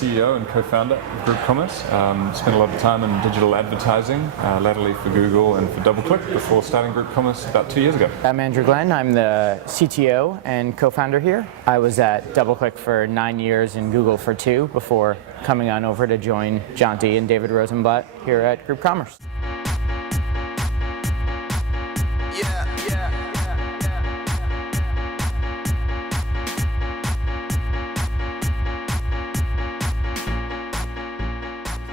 CEO and co-founder of Group Commerce. Spent a lot of time in digital advertising, latterly for Google and for DoubleClick before starting Group Commerce about 2 years ago. I'm Andrew Glenn. I'm the CTO and co-founder here. I was at DoubleClick for 9 years and Google for 2 before coming on over to join Jonty and David Rosenblatt here at Group Commerce.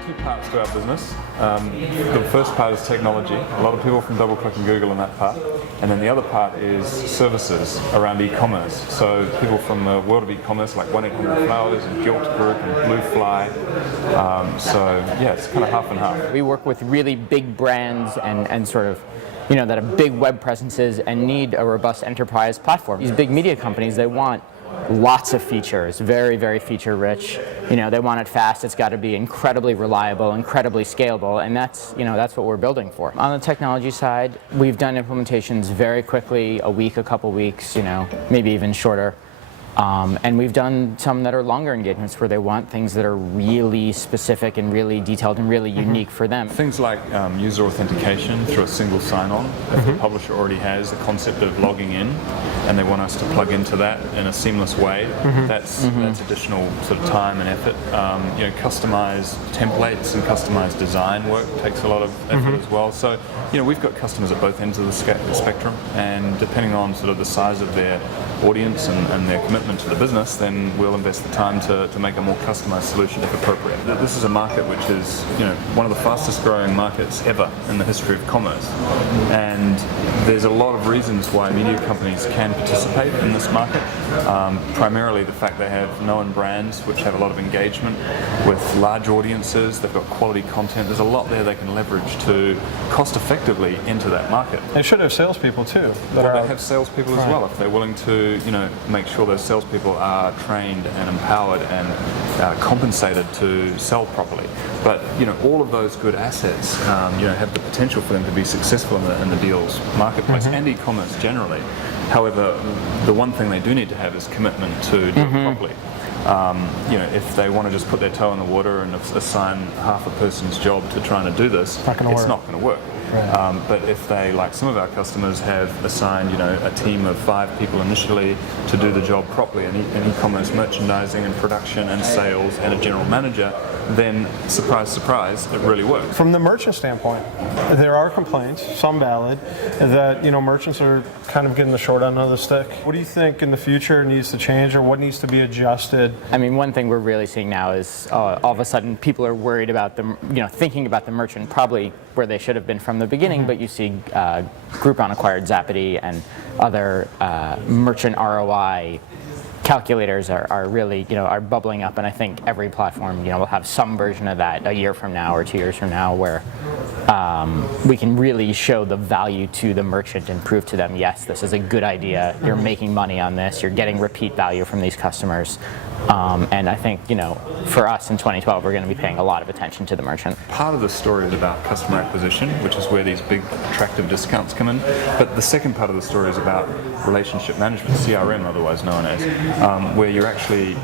Two parts to our business. The first part is technology. A lot of people from DoubleClick and Google in that part. And then the other part is services around e-commerce. So people from the world of e-commerce like 1-800-Flowers and Gilt Group and Bluefly. So yeah, it's kind of half and half. We work with really big brands and sort of, that have big web presences and need a robust enterprise platform. These big media companies, they want lots of features, very, very feature rich. They want it fast. It's got to be incredibly reliable, incredibly scalable, and that's what we're building for. On the technology side, we've done implementations very quickly, a week, a couple weeks, maybe even shorter. And we've done some that are longer engagements where they want things that are really specific and really detailed and really unique for them. Things like user authentication through a single sign-on. If the publisher already has the concept of logging in and they want us to plug into that in a seamless way, that's additional sort of time and effort. Customized templates and customized design work takes a lot of effort as well. So, we've got customers at both ends of the spectrum, and depending on sort of the size of their audience and their commitment to the business, then we'll invest the time to make a more customized solution if appropriate. Now, this is a market which is one of the fastest growing markets ever in the history of commerce, and there's a lot of reasons why media companies can participate in this market. Primarily the fact they have known brands which have a lot of engagement with large audiences, they've got quality content, there's a lot there they can leverage to cost effectively enter that market. They should have salespeople too. They have salespeople as well if they're willing to make sure those salespeople are trained and empowered and compensated to sell properly. But all of those good assets have the potential for them to be successful in the deals marketplace and e-commerce generally. However, the one thing they do need to have is commitment to do it properly. If they want to just put their toe in the water and assign half a person's job to trying to do this, it's not going to work. Right. But if they, like some of our customers, have assigned a team of 5 people initially to do the job properly in e-commerce merchandising and production and sales and a general manager, then surprise, surprise, it really works. From the merchant standpoint, there are complaints, some valid, that merchants are kind of getting the short end of the stick. What do you think in the future needs to change, or what needs to be adjusted? I mean, one thing we're really seeing now is all of a sudden people are worried about thinking about the merchant probably where they should have been from the beginning, but you see Groupon acquired Zappity and other merchant ROI calculators are really are bubbling up, and I think every platform will have some version of that a year from now or 2 years from now where we can really show the value to the merchant and prove to them, yes, this is a good idea, you're making money on this, you're getting repeat value from these customers. And I think, for us in 2012, we're going to be paying a lot of attention to the merchant. Part of the story is about customer acquisition, which is where these big attractive discounts come in. But the second part of the story is about relationship management, CRM otherwise known as, where you're actually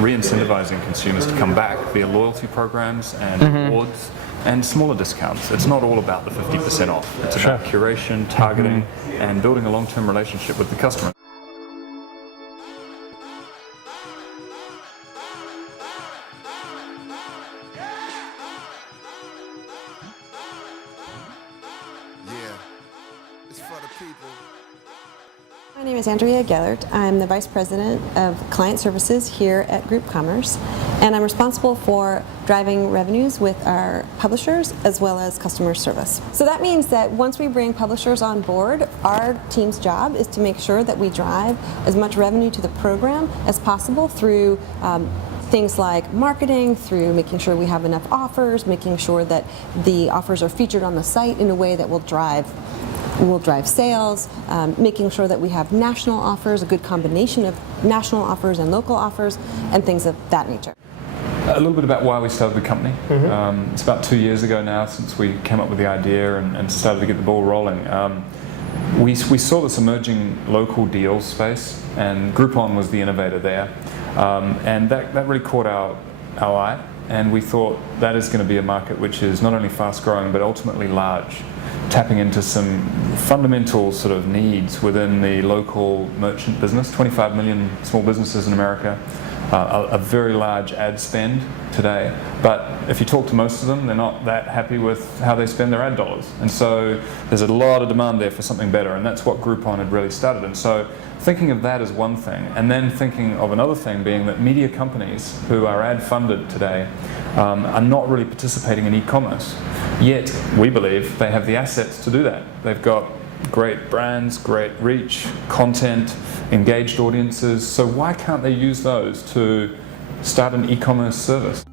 re-incentivizing consumers to come back via loyalty programs and rewards and smaller discounts. It's not all about the 50% off. It's about curation, targeting, and building a long-term relationship with the customer. My name is Andrea Gellert. I'm the Vice President of Client Services here at Group Commerce, and I'm responsible for driving revenues with our publishers as well as customer service. So that means that once we bring publishers on board, our team's job is to make sure that we drive as much revenue to the program as possible through things like marketing, through making sure we have enough offers, making sure that the offers are featured on the site in a way that will drive sales, making sure that we have national offers, a good combination of national offers and local offers, and things of that nature. A little bit about why we started the company. It's about 2 years ago now since we came up with the idea and started to get the ball rolling. We saw this emerging local deals space, and Groupon was the innovator there, and that really caught our ally, and we thought that is going to be a market which is not only fast growing but ultimately large, tapping into some fundamental sort of needs within the local merchant business. 25 million small businesses in America, a very large ad spend today, but if you talk to most of them, they're not that happy with how they spend their ad dollars, and so there's a lot of demand there for something better, and that's what Groupon had really started. And so thinking of that as one thing, and then thinking of another thing being that media companies who are ad funded today are not really participating in e-commerce, yet we believe they have the assets to do that. They've got great brands, great reach, content, engaged audiences, so why can't they use those to start an e-commerce service?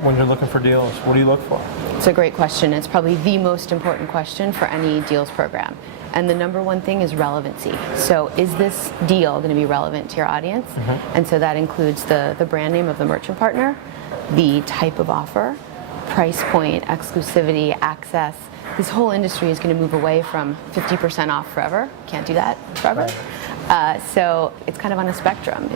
When you're looking for deals, what do you look for? It's a great question. It's probably the most important question for any deals program. And the number one thing is relevancy. So is this deal going to be relevant to your audience? And so that includes the brand name of the merchant partner, the type of offer, price point, exclusivity, access. This whole industry is going to move away from 50% off forever. Can't do that forever. So it's kind of on a spectrum.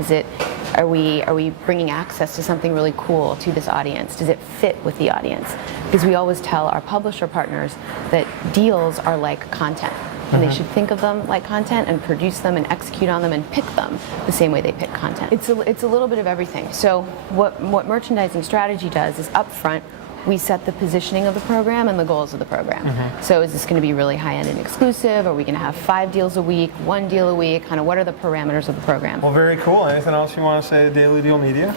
Are we bringing access to something really cool to this audience? Does it fit with the audience? Because we always tell our publisher partners that deals are like content, and they should think of them like content and produce them and execute on them and pick them the same way they pick content. It's a little bit of everything. So what merchandising strategy does is upfront, we set the positioning of the program and the goals of the program. So is this going to be really high-end and exclusive? Are we going to have 5 deals a week, 1 deal a week? Kind of what are the parameters of the program? Well, very cool. Anything else you want to say to Daily Deal Media?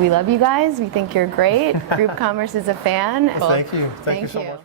We love you guys. We think you're great. Group Commerce is a fan. Thank you. Thank you so much.